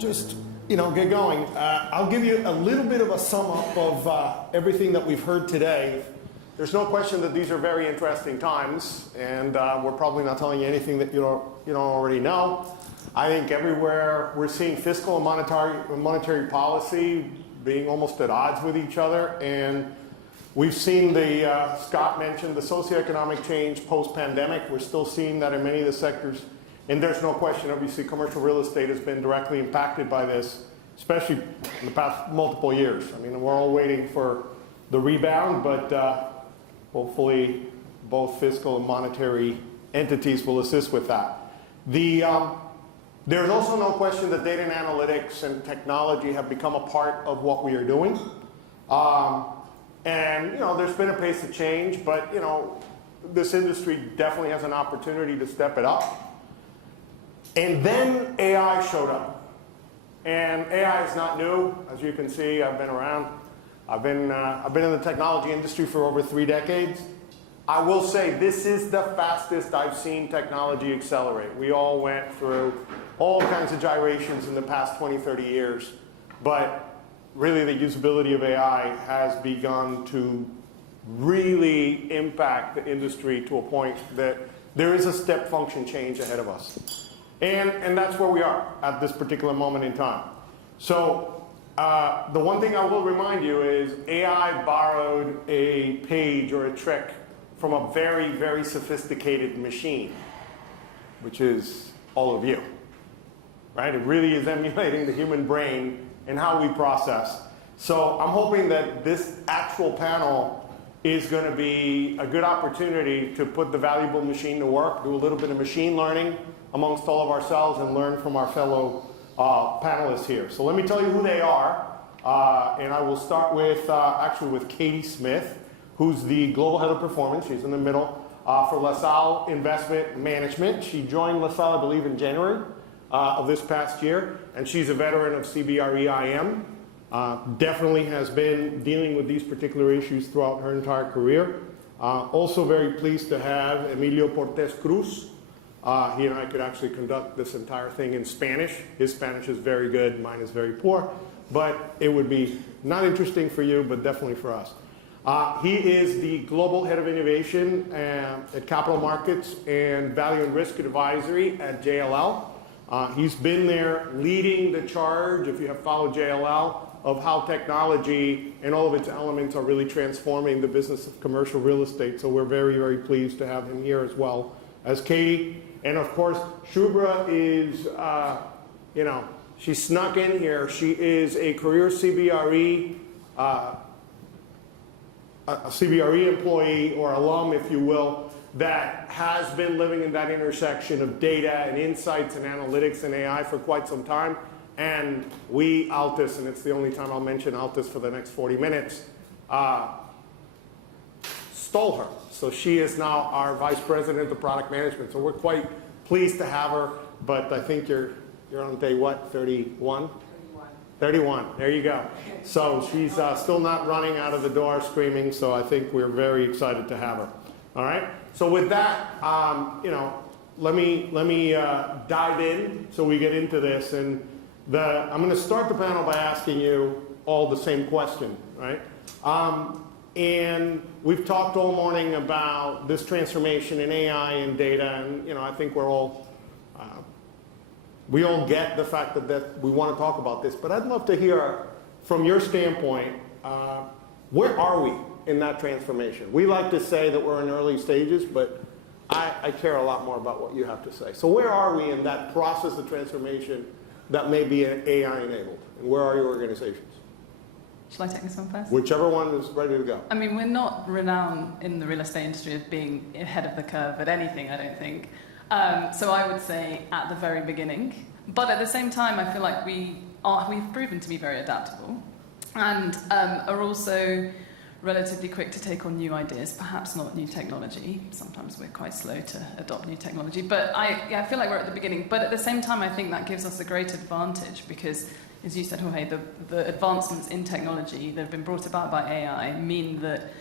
just get going. I'll give you a little bit of a sum up of everything that we've heard today. There's no question that these are very interesting times, and we're probably not telling you anything that you don't already know. I think everywhere we're seeing fiscal and monetary policy being almost at odds with each other, and we've seen Scott mentioned the socioeconomic change post-pandemic. We're still seeing that in many of the sectors, and there's no question, obviously, commercial real estate has been directly impacted by this, especially in the past multiple years. I mean, we're all waiting for the rebound, but hopefully both fiscal and monetary entities will assist with that. There's also no question that data and analytics and technology have become a part of what we are doing. And there's been a pace of change, but this industry definitely has an opportunity to step it up. And then AI showed up. And AI is not new. As you can see, I've been around. I've been in the technology industry for over 3 decades. I will say this is the fastest I've seen technology accelerate. We all went through all kinds of gyrations in the past 20, 30 years, but really the usability of AI has begun to really impact the industry to a point that there is a step function change ahead of us. And that's where we are at this particular moment in time. So the one thing I will remind you is AI borrowed a page or a trick from a very, very sophisticated machine, which is all of you, right? It really is emulating the human brain and how we process. So I'm hoping that this actual panel is going to be a good opportunity to put the valuable machine to work, do a little bit of machine learning amongst all of ourselves, and learn from our fellow panelists here. So let me tell you who they are, and I will start with actually with Katie Smith, who's the Global Head of Performance. She's in the middle for LaSalle Investment Management. She joined LaSalle, I believe, in January of this past year, and she's a veteran of CBRE IM. Definitely has been dealing with these particular issues throughout her entire career. Also very pleased to have Emilio Portes Cruz. He and I could actually conduct this entire thing in Spanish. His Spanish is very good, mine is very poor, but it would be not interesting for you, but definitely for us. He is the Global Head of Innovation at Capital Markets and Value and Risk Advisory at JLL. He's been there leading the charge, if you have followed JLL, of how technology and all of its elements are really transforming the business of commercial real estate. So we're very, very pleased to have him here as well as Katie. And of course, Shubhra is, she snuck in here. She is a career CBRE, a CBRE employee or alum, if you will, that has been living in that intersection of data and insights and analytics and AI for quite some time. And we, Altus, and it's the only time I'll mention Altus for the next 40 minutes, stole her. So she is now our Vice President of Product Management. So we're quite pleased to have her, but I think you're on day what, 31? 31, there you go. So she's still not running out of the door screaming, so I think we're very excited to have her. All right, so with that, let me dive in so we get into this. And I'm going to start the panel by asking you all the same question, right? And we've talked all morning about this transformation in AI and data, and I think we all get the fact that we want to talk about this. But I'd love to hear from your standpoint, where are we in that transformation? We like to say that we're in early stages, but I care a lot more about what you have to say. So where are we in that process of transformation that may be AI enabled? And where are your organizations? Shall I take this one first? Whichever one is ready to go. I mean, we're not renowned in the real estate industry as being ahead of the curve at anything, I don't think. So I would say at the very beginning. But at the same time, I feel like we've proven to be very adaptable and are also relatively quick to take on new ideas, perhaps not new technology. Sometimes we're quite slow to adopt new technology. But I feel like we're at the beginning. But at the same time, I think that gives us a great advantage because, as you said, Jorge, the advancements in technology that have been brought about by AI mean that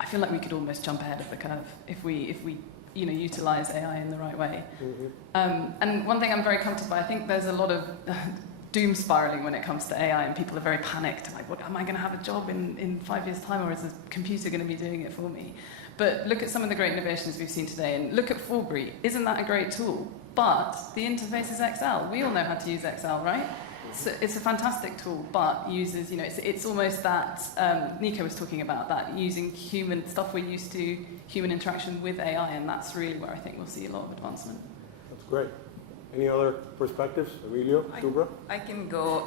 I feel like we could almost jump ahead of the curve if we utilize AI in the right way. Mm-hmm. And one thing I'm very comfortable by, I think there's a lot of doom spiraling when it comes to AI, and people are very panicked. Like, what am I going to have a job in 5 years' time, or is the computer going to be doing it for me? But look at some of the great innovations we've seen today, and look at Forbury. Isn't that a great tool? But the interface is Excel. We all know how to use Excel, right? So it's a fantastic tool, but uses, it's almost that, Nico was talking about that, using human stuff we're used to, human interaction with AI, and that's really where I think we'll see a lot of advancement. That's great. Any other perspectives? Emilio, Shubhra? I can go.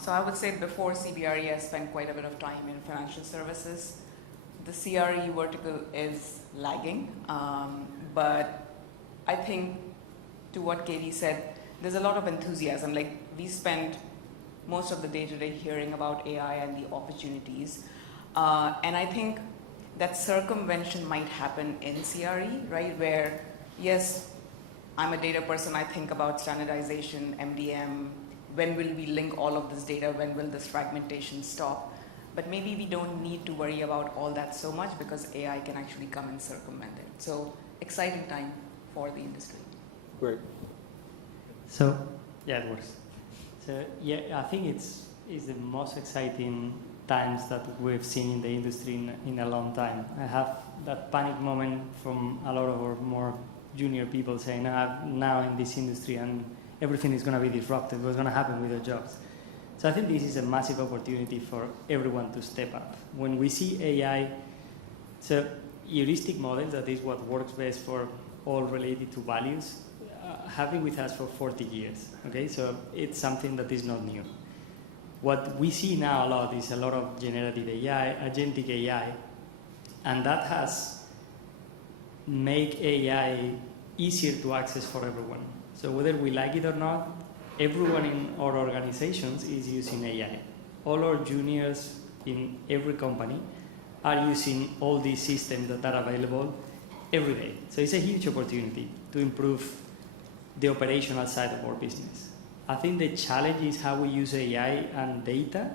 So I would say before CBRE, I spent quite a bit of time in financial services. The CRE vertical is lagging, but I think to what Katie said, there's a lot of enthusiasm. Like, we spend most of the day today hearing about AI and the opportunities. And I think that circumvention might happen in CRE, right? Where, yes, I'm a data person, I think about standardization, MDM, when will we link all of this data, when will this fragmentation stop? But maybe we don't need to worry about all that so much because AI can actually come and circumvent it. So exciting time for the industry. Great. So, yeah, it works. So, yeah, I think it's the most exciting times that we've seen in the industry in a long time. I have that panic moment from a lot of our more junior people saying, I'm now in this industry and everything is going to be disrupted. What's going to happen with their jobs? So I think this is a massive opportunity for everyone to step up. When we see AI, so heuristic models, that is what works best for all related to values, have been with us for 40 years. Okay, so it's something that is not new. What we see now a lot is a lot of generative AI, agentic AI, and that has made AI easier to access for everyone. So whether we like it or not, everyone in our organizations is using AI. All our juniors in every company are using all these systems that are available every day. So it's a huge opportunity to improve the operational side of our business. I think the challenge is how we use AI and data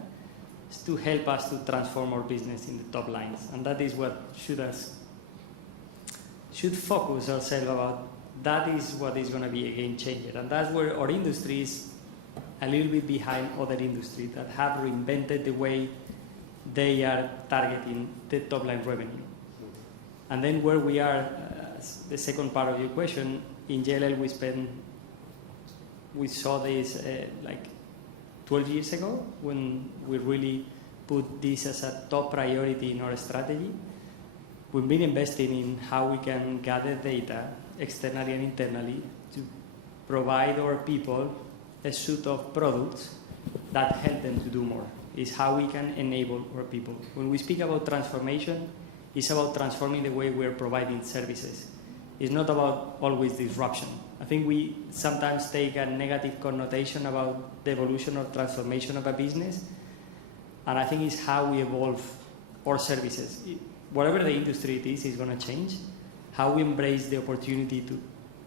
to help us to transform our business in the top lines. And that is what should focus ourselves about. That is what is going to be a game changer. And that's where our industry is a little bit behind other industries that have reinvented the way they are targeting the top line revenue. And then where we are, the second part of your question, in JLL we saw this like 12 years ago when we really put this as a top priority in our strategy. We've been investing in how we can gather data externally and internally to provide our people a suite of products that help them to do more. It's how we can enable our people. When we speak about transformation, it's about transforming the way we're providing services. It's not about always disruption. I think we sometimes take a negative connotation about the evolution or transformation of a business, and I think it's how we evolve our services. Whatever the industry it is going to change. How we embrace the opportunity to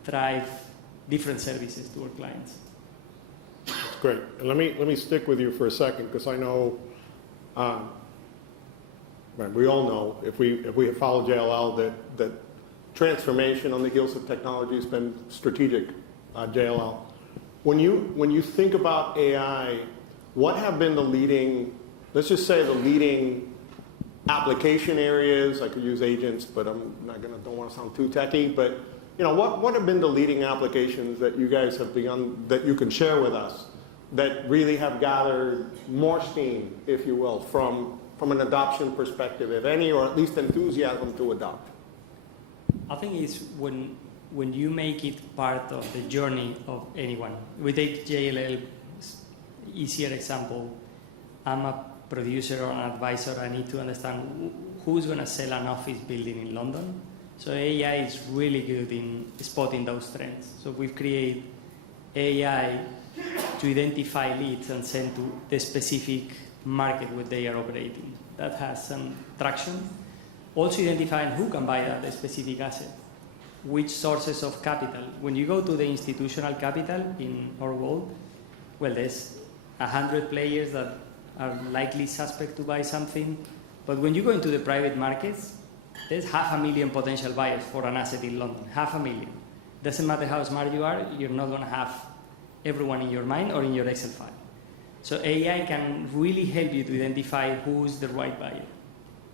drive different services to our clients. That's great. And let me stick with you for a second, because I know, we all know, if we have followed JLL, that transformation on the heels of technology has been strategic, JLL. When you think about AI, what have been the leading, let's just say the leading application areas? I could use agents, but don't want to sound too techy, but what have been the leading applications that you guys have begun, that you can share with us, that really have gathered more steam, if you will, from an adoption perspective, if any, or at least enthusiasm to adopt? I think it's when you make it part of the journey of anyone. We take JLL, easier example. I'm a producer or an advisor. I need to understand who's going to sell an office building in London. So AI is really good in spotting those trends. So we've created AI to identify leads and send to the specific market where they are operating. That has some traction. Also identifying who can buy that specific asset, which sources of capital. When you go to the institutional capital in our world, well, there's 100 players that are likely suspect to buy something. But when you go into the private markets, there's 500,000 potential buyers for an asset in London. 500,000. Doesn't matter how smart you are, you're not going to have everyone in your mind or in your Excel file. So AI can really help you to identify who is the right buyer.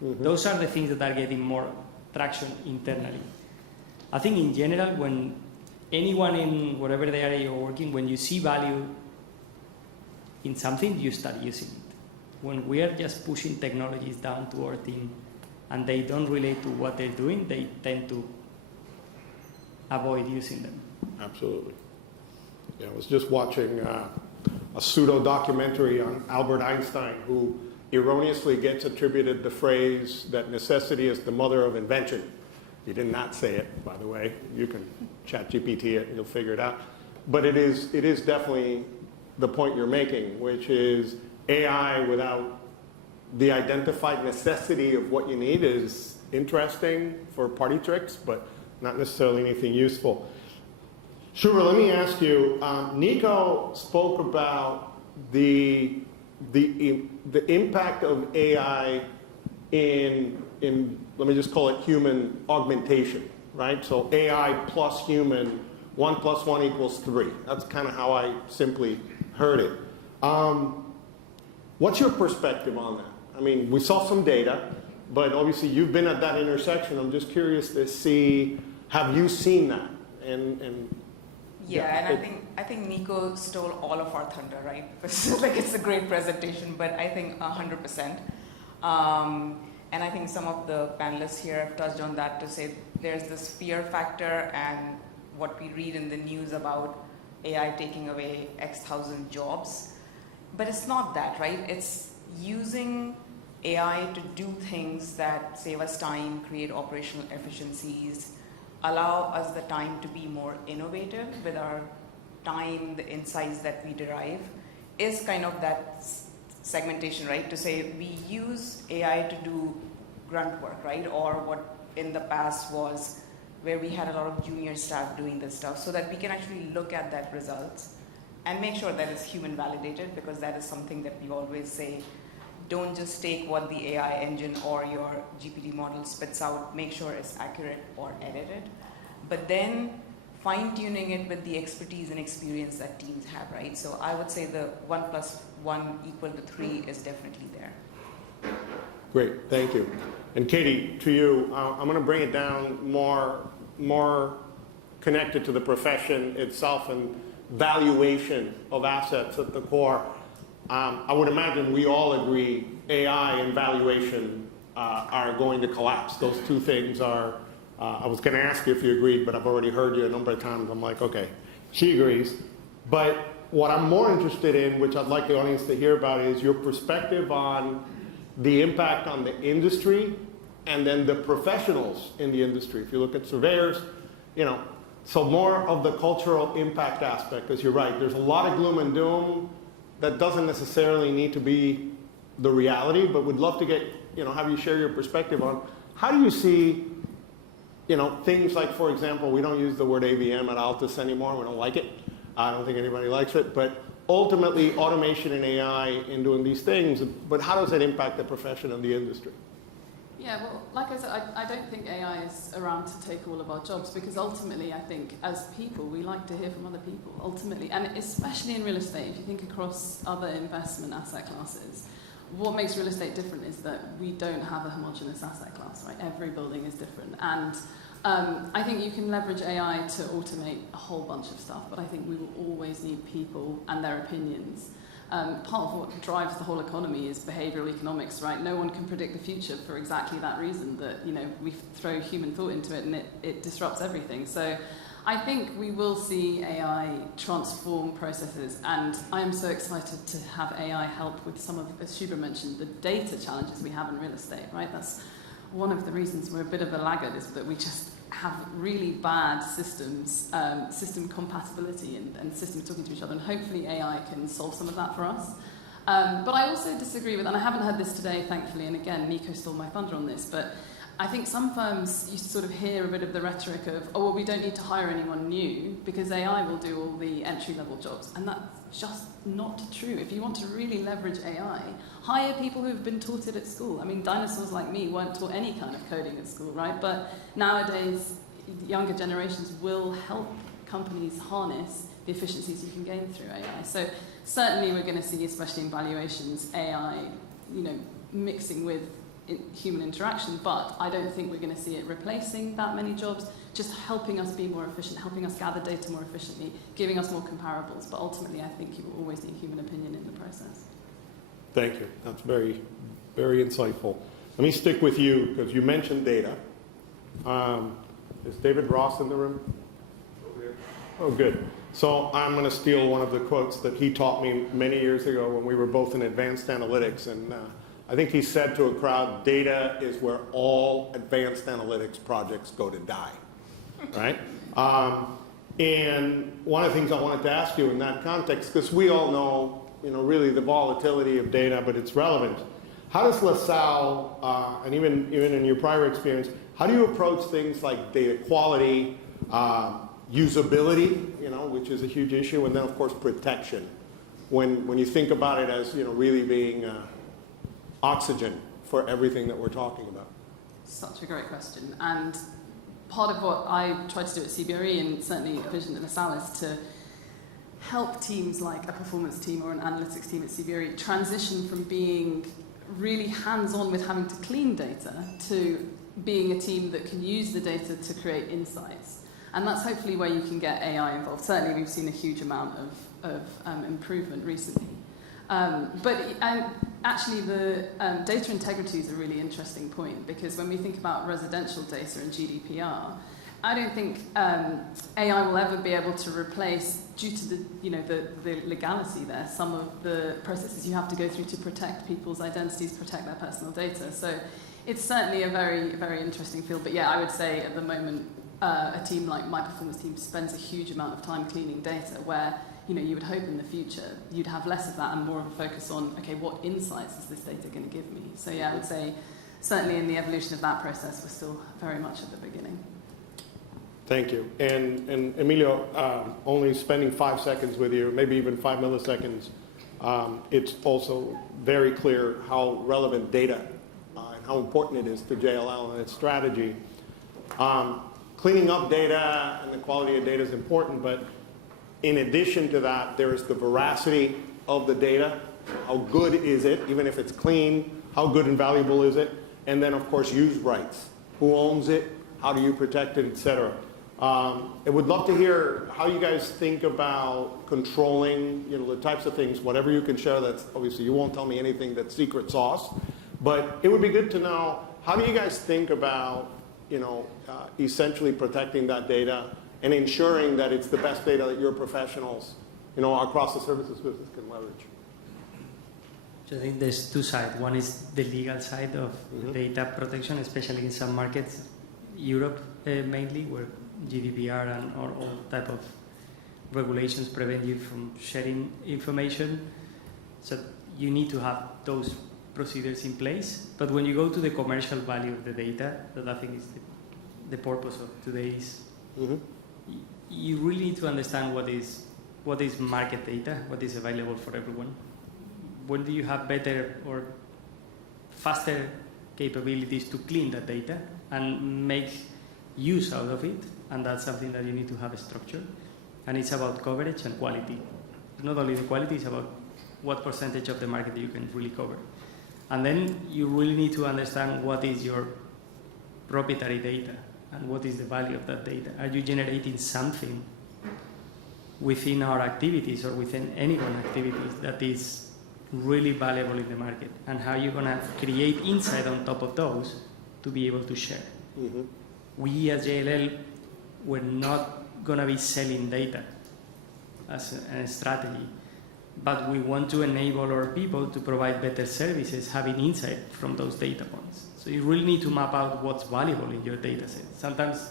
Mm-hmm. Those are the things that are getting more traction internally. I think in general, when anyone in whatever the area you're working, when you see value in something, you start using it. When we are just pushing technologies down to our team and they don't relate to what they're doing, they tend to avoid using them. Absolutely. Yeah, I was just watching a pseudo documentary on Albert Einstein, who erroneously gets attributed the phrase that necessity is the mother of invention. He did not say it, by the way. You can chat GPT it and you'll figure it out. But it is definitely the point you're making, which is AI without the identified necessity of what you need is interesting for party tricks, but not necessarily anything useful. Shubhra, let me ask you, Nico spoke about the impact of AI in, let me just call it human augmentation, right? So AI plus human, 1 + 1 = 3. That's kind of how I simply heard it. What's your perspective on that? I mean, we saw some data, but obviously you've been at that intersection. I'm just curious to see, have you seen that? Yeah, and I think Nico stole all of our thunder, right? It's a great presentation, but I think 100%. And I think some of the panelists here have touched on that to say there's this fear factor and what we read in the news about AI taking away X thousand jobs. But it's not that, right? It's using AI to do things that save us time, create operational efficiencies, allow us the time to be more innovative with our time, the insights that we derive, is kind of that segmentation, right? To say we use AI to do grunt work, right? Or what in the past was where we had a lot of junior staff doing this stuff, so that we can actually look at that results and make sure that it's human validated, because that is something that we always say, don't just take what the AI engine or your GPT model spits out, make sure it's accurate or edited, but then fine-tuning it with the expertise and experience that teams have, right? So I would say the 1 + 1 = 3 is definitely there. Great, thank you. And Katie, to you, I'm going to bring it down more connected to the profession itself and valuation of assets at the core. I would imagine we all agree AI and valuation are going to collapse. Those two things are, I was going to ask you if you agreed, but I've already heard you a number of times. I'm like, okay, she agrees. But what I'm more interested in, which I'd like the audience to hear about, is your perspective on the impact on the industry and then the professionals in the industry. If you look at surveyors, so more of the cultural impact aspect, because you're right, there's a lot of gloom and doom that doesn't necessarily need to be the reality, but would love to get, have you share your perspective on how do you see, things like, for example, we don't use the word ABM at Altus anymore. We don't like it. I don't think anybody likes it, but ultimately automation and AI in doing these things, but how does it impact the profession of the industry? Yeah, well, like I said, I don't think AI is around to take all of our jobs, because ultimately I think as people we like to hear from other people, ultimately, and especially in real estate, if you think across other investment asset classes, what makes real estate different is that we don't have a homogeneous asset class, right? Every building is different, and I think you can leverage AI to automate a whole bunch of stuff, but I think we will always need people and their opinions. Part of what drives the whole economy is behavioral economics, right? No one can predict the future for exactly that reason, that we throw human thought into it and it disrupts everything. So I think we will see AI transform processes, and I am so excited to have AI help with some of, as Shubhra mentioned, the data challenges we have in real estate, right? That's one of the reasons we're a bit of a laggard, is that we just have really bad systems, system compatibility and systems talking to each other, and hopefully AI can solve some of that for us. But I also disagree with, and I haven't heard this today, thankfully, and again, Nico stole my thunder on this, but I think some firms, you sort of hear a bit of the rhetoric of, oh, well, we don't need to hire anyone new because AI will do all the entry-level jobs, and that's just not true. If you want to really leverage AI, hire people who've been taught it at school. I mean, dinosaurs like me weren't taught any kind of coding at school, right? But nowadays, younger generations will help companies harness the efficiencies you can gain through AI. So certainly we're going to see, especially in valuations, AI, mixing with human interaction, but I don't think we're going to see it replacing that many jobs, just helping us be more efficient, helping us gather data more efficiently, giving us more comparables. But ultimately, I think you will always need human opinion in the process. Thank you. That's very, very insightful. Let me stick with you because you mentioned data. Is David Ross in the room? Over here. Oh, good. So I'm going to steal one of the quotes that he taught me many years ago when we were both in advanced analytics. And I think he said to a crowd, data is where all advanced analytics projects go to die, right? And one of the things I wanted to ask you in that context, because we all know, really the volatility of data, but it's relevant. How does LaSalle, and even in your prior experience, how do you approach things like data quality, usability, which is a huge issue, and then of course protection, when you think about it as really being oxygen for everything that we're talking about? Such a great question. And part of what I try to do at CBRE, and certainly a vision at LaSalle, is to help teams like a performance team or an analytics team at CBRE transition from being really hands-on with having to clean data to being a team that can use the data to create insights. And that's hopefully where you can get AI involved. Certainly we've seen a huge amount of improvement recently. Actually the data integrity is a really interesting point, because when we think about residential data and GDPR, I don't think AI will ever be able to replace, due to the legality there, some of the processes you have to go through to protect people's identities, protect their personal data. So it's certainly a very, very interesting field. But yeah, I would say at the moment, a team like my performance team spends a huge amount of time cleaning data, where you would hope in the future you'd have less of that and more of a focus on, okay, what insights is this data going to give me? So yeah, I would say certainly in the evolution of that process, we're still very much at the beginning. Thank you. And Emilio, only spending 5 seconds with you, maybe even 5 milliseconds, it's also very clear how relevant data and how important it is to JLL and its strategy. Cleaning up data and the quality of data is important, but in addition to that, there is the veracity of the data. How good is it, even if it's clean? How good and valuable is it? And then, of course, use rights. Who owns it? How do you protect it, et cetera? I would love to hear how you guys think about controlling, the types of things, whatever you can share. That's obviously, you won't tell me anything that's secret sauce, but it would be good to know, how do you guys think about, essentially protecting that data and ensuring that it's the best data that your professionals, across the services business can leverage? So I think there's two sides. One is the legal side of data protection, especially in some markets, Europe mainly, where GDPR and all type of regulations prevent you from sharing information. So you need to have those procedures in place. But when you go to the commercial value of the data, that I think is the purpose of today's, you really need to understand what is market data, what is available for everyone. When do you have better or faster capabilities to clean that data and make use out of it? And that's something that you need to have a structure. And it's about coverage and quality. Not only the quality, it's about what percentage of the market you can really cover. And then you really need to understand what is your proprietary data and what is the value of that data. Are you generating something within our activities or within anyone's activities that is really valuable in the market? And how are you going to create insight on top of those to be able to share? We as JLL, we're not going to be selling data as a strategy, but we want to enable our people to provide better services, having insight from those data points. So you really need to map out what's valuable in your data set. Sometimes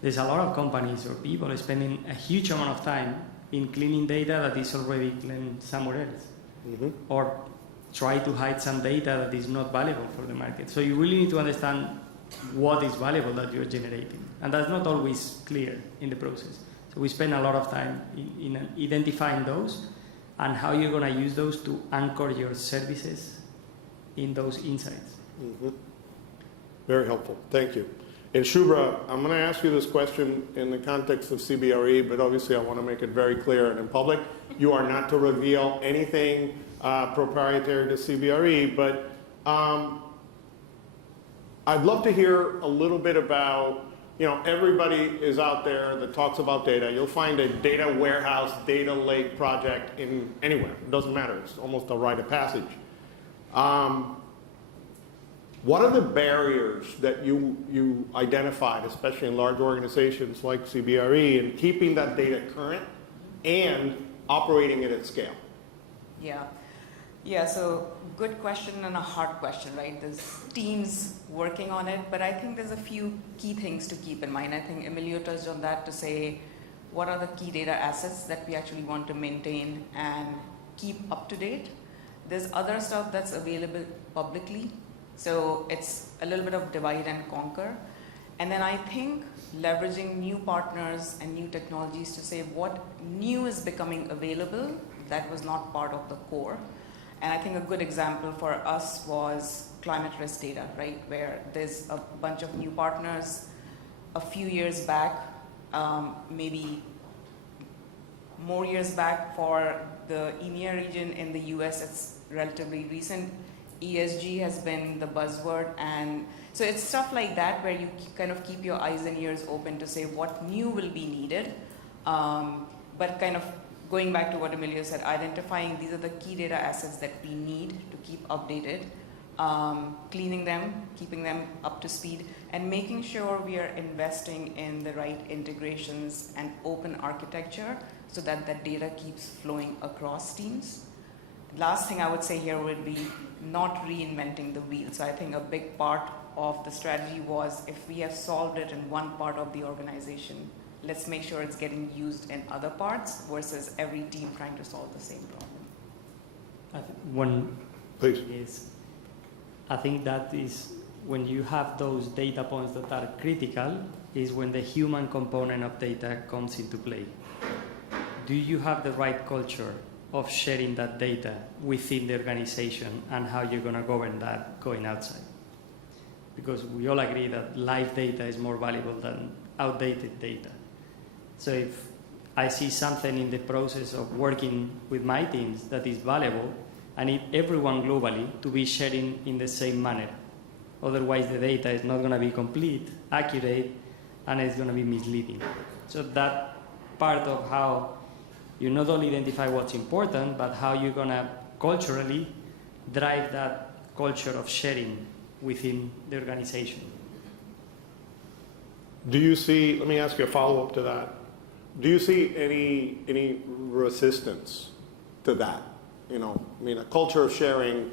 there's a lot of companies or people spending a huge amount of time in cleaning data that is already cleaned somewhere else, or try to hide some data that is not valuable for the market. So you really need to understand what is valuable that you're generating. And that's not always clear in the process. So we spend a lot of time in identifying those and how you're going to use those to anchor your services in those insights. Very helpful. Thank you. And Shubhra, I'm going to ask you this question in the context of CBRE, but obviously I want to make it very clear and in public. You are not to reveal anything proprietary to CBRE, but I'd love to hear a little bit about, everybody is out there that talks about data. You'll find a data warehouse, data lake project in anywhere. It doesn't matter. It's almost a rite of passage. What are the barriers that you identified, especially in large organizations like CBRE, in keeping that data current and operating it at scale? Yeah, so good question and a hard question, right? There's teams working on it, but I think there's a few key things to keep in mind. I think Emilio touched on that to say, what are the key data assets that we actually want to maintain and keep up to date? There's other stuff that's available publicly, so it's a little bit of divide and conquer. And then I think leveraging new partners and new technologies to say what new is becoming available that was not part of the core. And I think a good example for us was climate risk data, right? Where there's a bunch of new partners. A few years back, maybe more years back for the EMEA region in the US, it's relatively recent. ESG has been the buzzword. And so it's stuff like that where you kind of keep your eyes and ears open to say what new will be needed. But kind of going back to what Emilio said, identifying these are the key data assets that we need to keep updated, cleaning them, keeping them up to speed, and making sure we are investing in the right integrations and open architecture so that that data keeps flowing across teams. Last thing I would say here would be not reinventing the wheel. So I think a big part of the strategy was if we have solved it in one part of the organization, let's make sure it's getting used in other parts versus every team trying to solve the same problem. I think one Please. is, I think that is when you have those data points that are critical, is when the human component of data comes into play. Do you have the right culture of sharing that data within the organization and how you're going to govern that going outside? Because we all agree that live data is more valuable than outdated data. So if I see something in the process of working with my teams that is valuable, I need everyone globally to be sharing in the same manner. Otherwise, the data is not going to be complete, accurate, and it's going to be misleading. So that part of how you not only identify what's important, but how you're going to culturally drive that culture of sharing within the organization. Do you see, let me ask you a follow-up to that. Do you see any resistance to that? A culture of sharing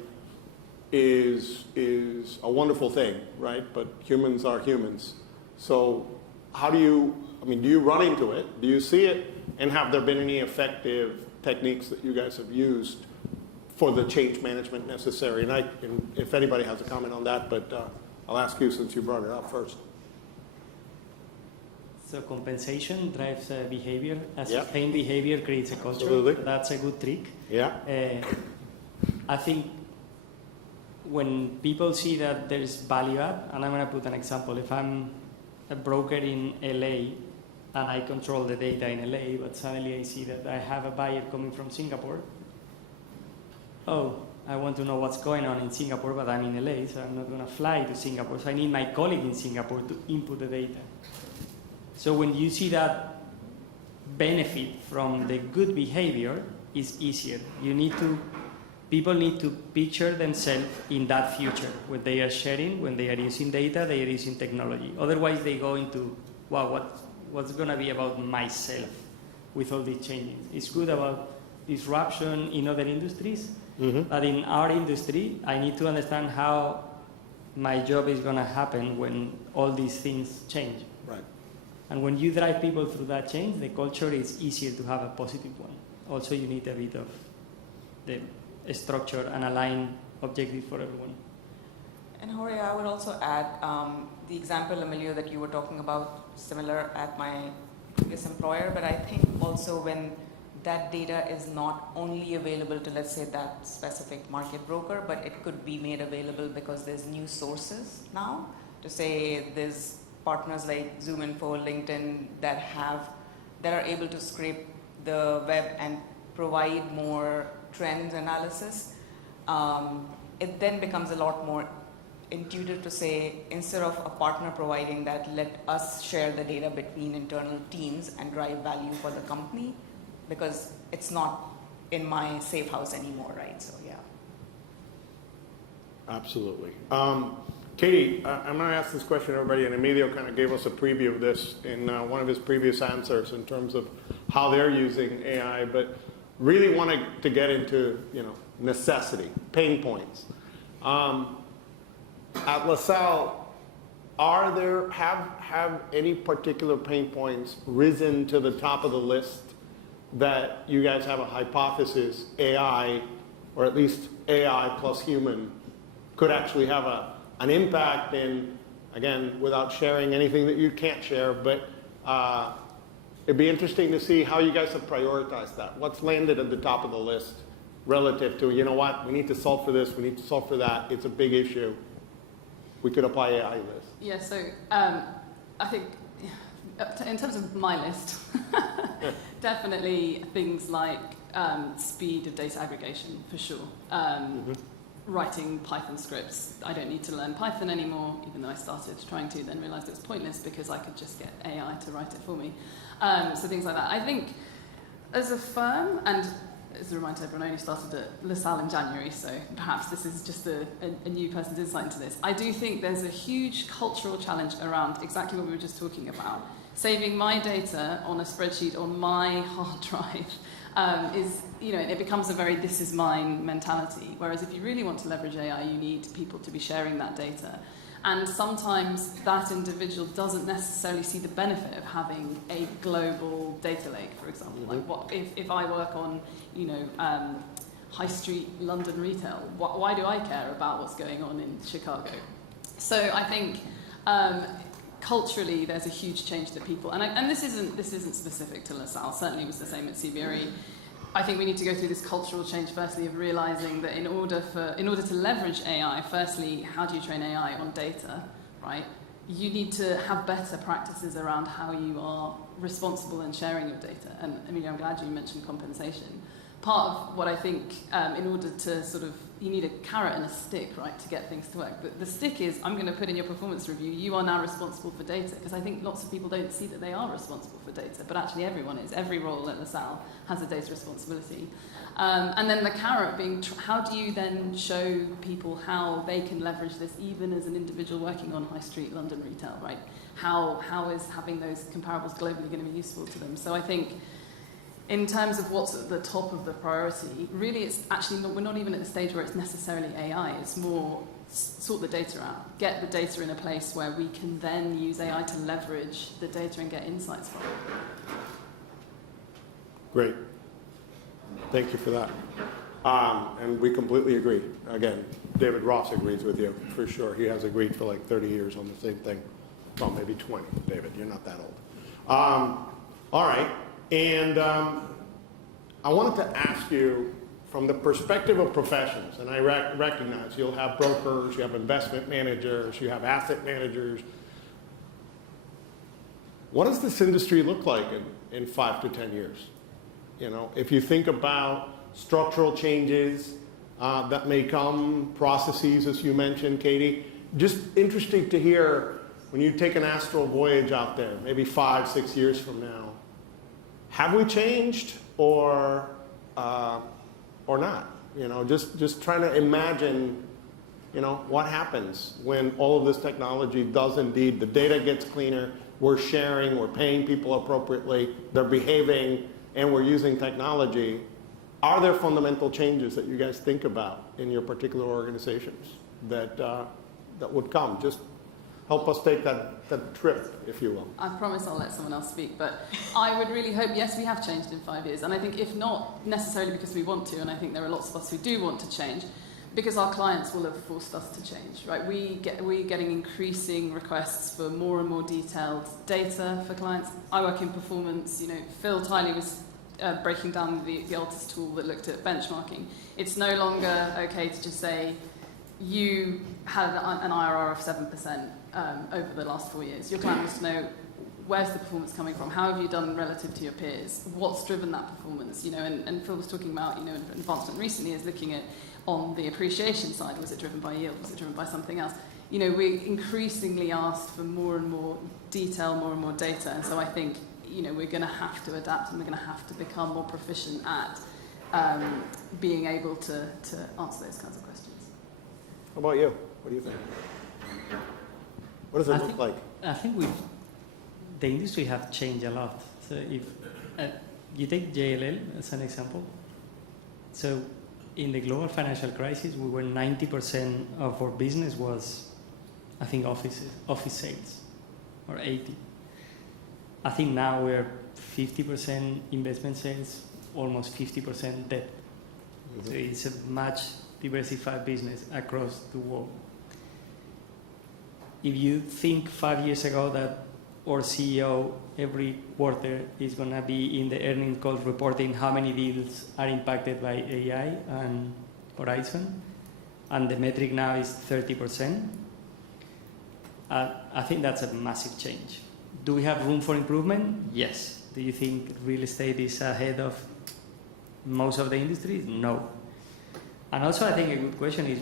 is a wonderful thing, right? But humans are humans. So how do you run into it? Do you see it? And have there been any effective techniques that you guys have used for the change management necessary? And if anybody has a comment on that, but I'll ask you since you brought it up first. So compensation drives behavior. A Yeah. sustained behavior creates a culture. Absolutely. That's a good trick. Yeah. I think when people see that there's value add, and I'm going to put an example. If I'm a broker in LA and I control the data in LA, but suddenly I see that I have a buyer coming from Singapore. Oh, I want to know what's going on in Singapore, but I'm in LA, so I'm not going to fly to Singapore. So I need my colleague in Singapore to input the data. So when you see that benefit from the good behavior, it's easier. People need to picture themselves in that future when they are sharing, when they are using data, they are using technology. Otherwise, they go into, wow, what's going to be about myself with all these changes? It's good about disruption in other industries, but in our industry, I need to understand how my job is going to happen when all these things change. Right. And when you drive people through that change, the culture is easier to have a positive one. Also, you need a bit of the structure and align objectives for everyone. And Jorge, I would also add the example, Emilio, that you were talking about, similar at my previous employer, but I think also when that data is not only available to, let's say, that specific market broker, but it could be made available because there's new sources now to say there's partners like ZoomInfo, LinkedIn that are able to scrape the web and provide more trends analysis, it then becomes a lot more intuitive to say, instead of a partner providing that, let us share the data between internal teams and drive value for the company, because it's not in my safe house anymore, right? So yeah. Absolutely. Katie, I'm going to ask this question to everybody, and Emilio kind of gave us a preview of this in one of his previous answers in terms of how they're using AI, but really wanted to get into, necessity, pain points. At LaSalle, have any particular pain points risen to the top of the list that you guys have a hypothesis AI, or at least AI plus human, could actually have an impact in, again, without sharing anything that you can't share, but it'd be interesting to see how you guys have prioritized that. What's landed at the top of the list relative to, you know what, we need to solve for this, we need to solve for that, it's a big issue. We could apply AI to this. Yeah, so I think in terms of my list, definitely things like speed of data aggregation, for sure. Writing Python scripts. I don't need to learn Python anymore, even though I started trying to, then realized it was pointless because I could just get AI to write it for me. So things like that. I think as a firm, and as a reminder, everyone only started at LaSalle in January, so perhaps this is just a new person's insight into this. I do think there's a huge cultural challenge around exactly what we were just talking about. Saving my data on a spreadsheet on my hard drive is, it becomes a very this is mine mentality. Whereas if you really want to leverage AI, you need people to be sharing that data. And sometimes that individual doesn't necessarily see the benefit of having a global data lake, for example. Like what if I work on, high street London retail, why do I care about what's going on in Chicago? So I think culturally, there's a huge change that people, and this isn't specific to LaSalle. Certainly, it was the same at CBRE. I think we need to go through this cultural change. Firstly, of realizing that in order to leverage AI, firstly, how do you train AI on data, right? You need to have better practices around how you are responsible in sharing your data. And Emilio, I'm glad you mentioned compensation. Part of what I think, in order to you need a carrot and a stick, right, to get things to work. But the stick is, I'm going to put in your performance review, you are now responsible for data. Because I think lots of people don't see that they are responsible for data, but actually everyone is. Every role at LaSalle has a data responsibility. And then the carrot being, how do you then show people how they can leverage this even as an individual working on high street London retail, right? How is having those comparables globally going to be useful to them? So I think, in terms of what's at the top of the priority, really it's actually we're not even at the stage where it's necessarily AI. It's more sort the data out, get the data in a place where we can then use AI to leverage the data and get insights from it. Great. Thank you for that. And we completely agree. Again, David Ross agrees with you, for sure. He has agreed for like 30 years on the same thing. Well, maybe 20, David. You're not that old. All right. And I wanted to ask you, from the perspective of professions, and I recognize you'll have brokers, you have investment managers, you have asset managers. What does this industry look like in 5 to 10 years? If you think about structural changes that may come, processes, as you mentioned, Katie, just interesting to hear when you take an astral voyage out there, maybe 5, 6 years from now. Have we changed or not? Just trying to imagine, what happens when all of this technology does indeed, the data gets cleaner, we're sharing, we're paying people appropriately, they're behaving, and we're using technology. Are there fundamental changes that you guys think about in your particular organizations that would come? Just help us take that trip, if you will. I promise I'll let someone else speak, but I would really hope, yes, we have changed in 5 years. And I think if not necessarily because we want to, and I think there are lots of us who do want to change, because our clients will have forced us to change, right? We're getting increasing requests for more and more detailed data for clients. I work in performance. Phil Tiley was breaking down the Altus tool that looked at benchmarking. It's no longer okay to just say, you had an IRR of 7% over the last 4 years. Your client wants to know, where's the performance coming from? How have you done relative to your peers? What's driven that performance? And Phil was talking about, advancement recently is looking at on the appreciation side. Was it driven by yield? Was it driven by something else? We increasingly asked for more and more detail, more and more data. And so I think, we're going to have to adapt, and we're going to have to become more proficient at being able to answer those kinds of questions. How about you? What do you think? What does it look like? I think the industry have changed a lot. So if you take JLL as an example, so in the global financial crisis, we were 90% of our business was, I think, office sales, or 80. I think now we're 50% investment sales, almost 50% debt. Mm-hmm. So it's a much diversified business across the world. If you think 5 years ago that our CEO every quarter is going to be in the earnings call reporting how many deals are impacted by AI and Horizon, and the metric now is 30%, I think that's a massive change. Do we have room for improvement? Yes. Do you think real estate is ahead of most of the industries? No. And also I think a good question is,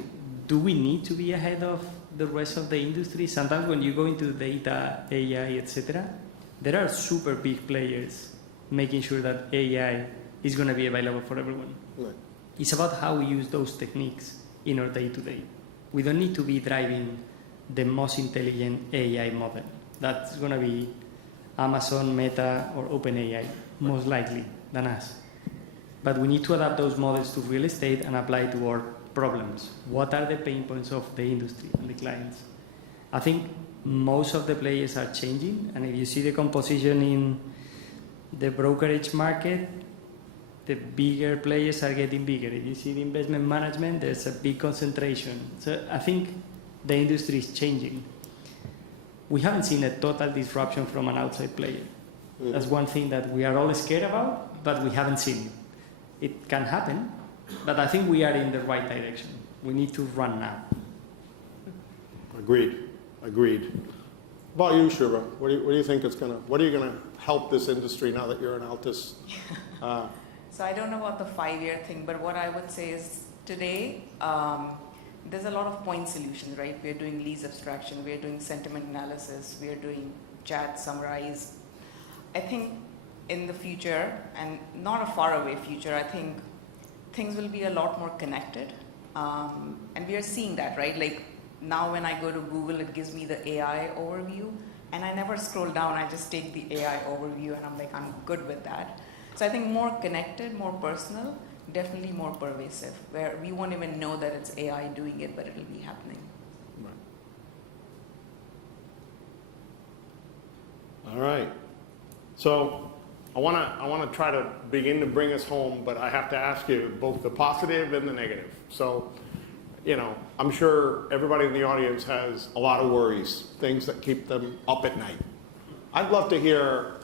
do we need to be ahead of the rest of the industry? Sometimes when you go into data, AI, etc., there are super big players making sure that AI is going to be available for everyone. Right. It's about how we use those techniques in our day-to-day. We don't need to be driving the most intelligent AI model. That's going to be Amazon, Meta, or OpenAI, most likely, than us. But we need to adapt those models to real estate and apply to our problems. What are the pain points of the industry and the clients? I think most of the players are changing, and if you see the composition in the brokerage market, the bigger players are getting bigger. If you see the investment management, there's a big concentration. So I think the industry is changing. We haven't seen a total disruption from an outside player. Mm-hmm. That's one thing that we are all scared about, but we haven't seen it. It can happen, but I think we are in the right direction. We need to run now. Agreed. How about you, Shubhra? What do you think what are you gonna help this industry now that you're in Altus? So I don't know about the 5-year thing, but what I would say is today, there's a lot of point solutions, right? We're doing leads abstraction, we're doing sentiment analysis, we're doing chat summarize. I think in the future, and not a far away future, I think things will be a lot more connected. And we are seeing that, right? Like now when I go to Google, it gives me the AI overview, and I never scroll down, I just take the AI overview and I'm like, I'm good with that. So I think more connected, more personal, definitely more pervasive, where we won't even know that it's AI doing it, but it'll be happening. Right. All right. So I want to try to begin to bring us home, but I have to ask you both the positive and the negative. So, I'm sure everybody in the audience has a lot of worries, things that keep them up at night. I'd love to hear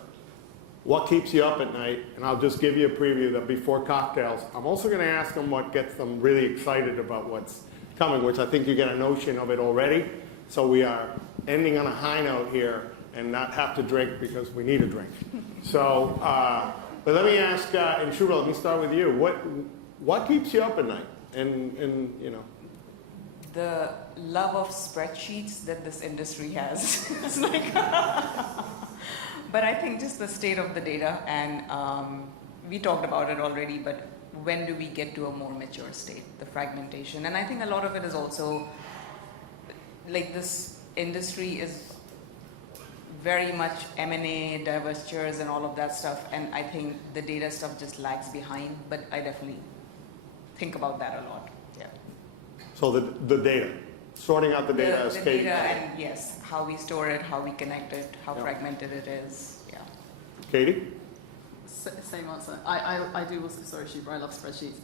what keeps you up at night, and I'll just give you a preview that before cocktails, I'm also going to ask them what gets them really excited about what's coming, which I think you get a notion of it already. So we are ending on a high note here and not have to drink because we need a drink. So, but let me ask, and Shubhra, let me start with you. What keeps you up at night? And The love of spreadsheets that this industry has. It's like but I think just the state of the data, and we talked about it already, but when do we get to a more mature state, the fragmentation? And I think a lot of it is also, like this industry is very much M&A, divestitures and all of that stuff, and I think the data stuff just lags behind, but I definitely think about that a lot, yeah. So the data, sorting out the data as The Katie. data and yes, how we store it, how we connect it, how fragmented it is, yeah. Katie? Same answer. I do also, sorry Shubhra, I love spreadsheets.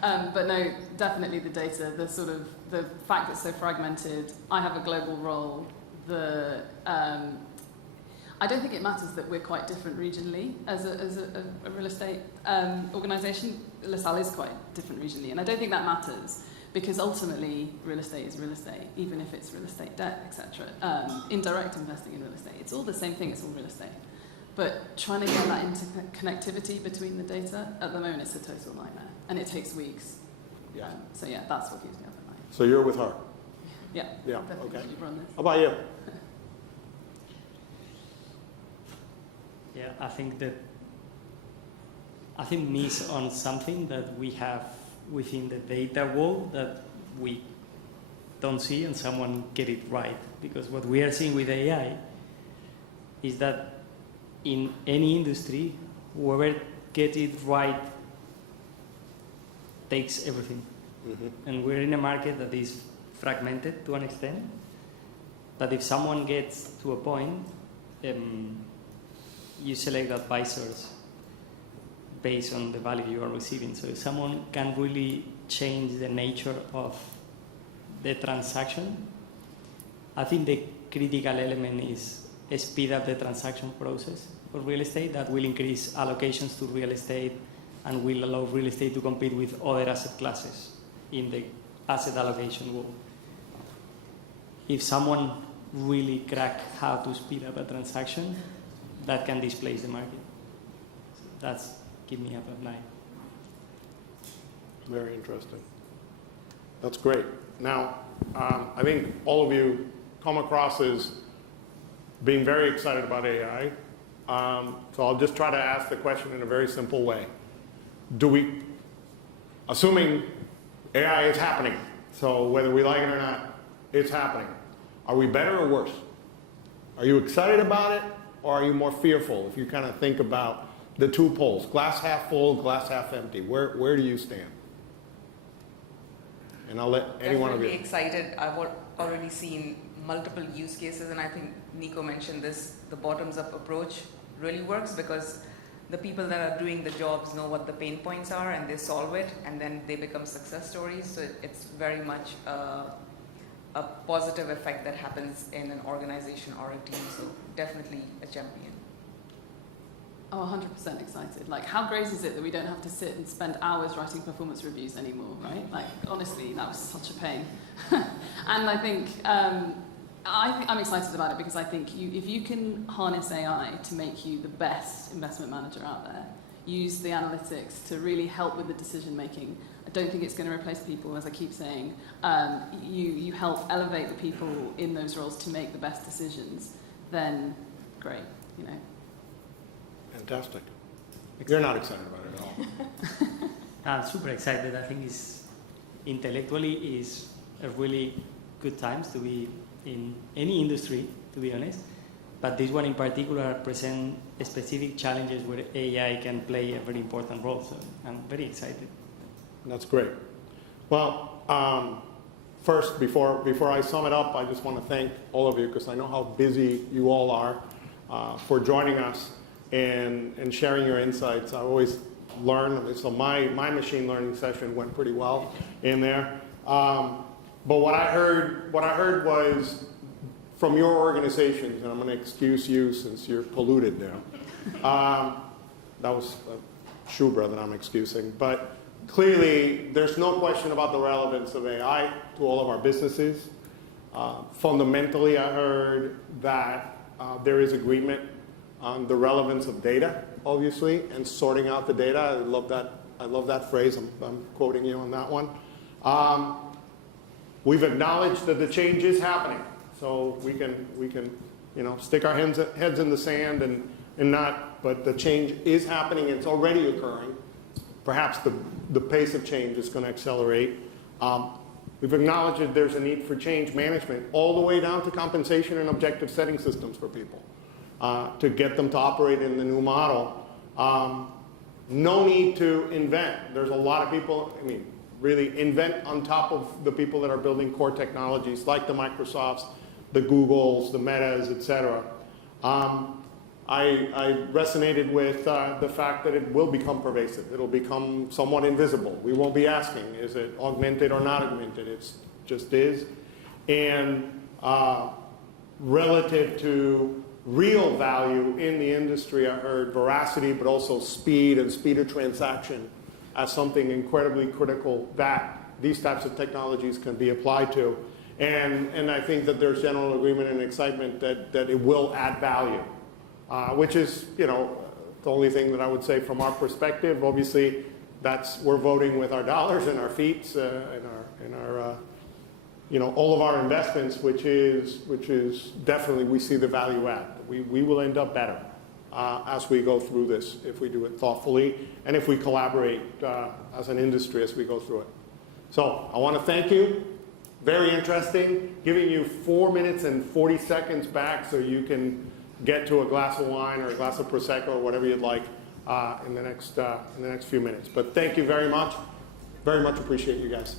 But no, definitely the data, the fact that it's so fragmented. I have a global role. I don't think it matters that we're quite different regionally as a real estate organisation. LaSalle is quite different regionally, and I don't think that matters. Because ultimately, real estate is real estate, even if it's real estate debt, etc. Indirect investing in real estate, it's all the same thing, it's all real estate. But trying to get that interconnectivity between the data, at the moment it's a total nightmare. And it takes weeks. Yeah. So yeah, that's what keeps me up at night. So you're with her? Yeah. Yeah, Definitely okay. you've run this. How about you? Yeah, I think miss on something that we have within the data wall that we don't see, and someone get it right. Because what we are seeing with AI is that in any industry, whoever gets it right takes everything. Mm-hmm. And we're in a market that is fragmented to an extent. But if someone gets to a point, you select advisors based on the value you are receiving. So if someone can really change the nature of the transaction, I think the critical element is speed up the transaction process for real estate. That will increase allocations to real estate and will allow real estate to compete with other asset classes in the asset allocation wall. If someone really crack how to speed up a transaction, that can displace the market. So that's keep me up at night. Very interesting. That's great. Now, I think all of you come across as being very excited about AI. So I'll just try to ask the question in a very simple way. Assuming AI is happening, so whether we like it or not, it's happening. Are we better or worse? Are you excited about it, or are you more fearful? If you kind of think about the two poles, glass half full, glass half empty, where do you stand? And I'll let any one of you. Definitely excited. I've already seen multiple use cases, and I think Nico mentioned this. The bottoms-up approach really works because the people that are doing the jobs know what the pain points are, and they solve it, and then they become success stories. So it's very much a positive effect that happens in an organization or a team. So definitely a champion. Oh, 100% excited. Like, how great is it that we don't have to sit and spend hours writing performance reviews anymore, right? Like, honestly, that was such a pain. And I think I'm excited about it because I think if you can harness AI to make you the best investment manager out there, use the analytics to really help with the decision making. I don't think it's going to replace people, as I keep saying. You help elevate the people in those roles to make the best decisions. Then, great, you know. Fantastic. You're not excited about it at all. I'm super excited. I think intellectually is a really good times to be in any industry, to be honest. But this one in particular present specific challenges where AI can play a very important role. So I'm very excited. That's great. Well, first, before I sum it up, I just want to thank all of you because I know how busy you all are for joining us and sharing your insights. I always learn. So my machine learning session went pretty well in there. But what I heard was from your organizations, and I'm going to excuse you since you're polluted now. That was Shubhra that I'm excusing. But clearly, there's no question about the relevance of AI to all of our businesses. Fundamentally, I heard that there is agreement on the relevance of data, obviously, and sorting out the data. I love that phrase. I'm quoting you on that one. We've acknowledged that the change is happening, so we can stick our heads in the sand and not. But the change is happening. It's already occurring. Perhaps the pace of change is going to accelerate. We've acknowledged that there's a need for change management all the way down to compensation and objective setting systems for people to get them to operate in the new model. No need to invent. There's a lot of people, really invent on top of the people that are building core technologies like the Microsofts, the Googles, the Metas, etc. I resonated with the fact that it will become pervasive. It'll become somewhat invisible. We won't be asking, is it augmented or not augmented? It just is. And relative to real value in the industry, I heard veracity, but also speed and speed of transaction as something incredibly critical that these types of technologies can be applied to. And I think that there's general agreement and excitement that it will add value, which is, you know, the only thing that I would say from our perspective. Obviously, we're voting with our dollars and our feet, in our you know, all of our investments, which is definitely, we see the value add. We will end up better as we go through this, if we do it thoughtfully, and if we collaborate as an industry as we go through it. So I want to thank you. Very interesting. Giving you 4 minutes and 40 seconds back so you can get to a glass of wine or a glass of Prosecco or whatever you'd like in the next few minutes. But thank you very much. Very much appreciate you guys.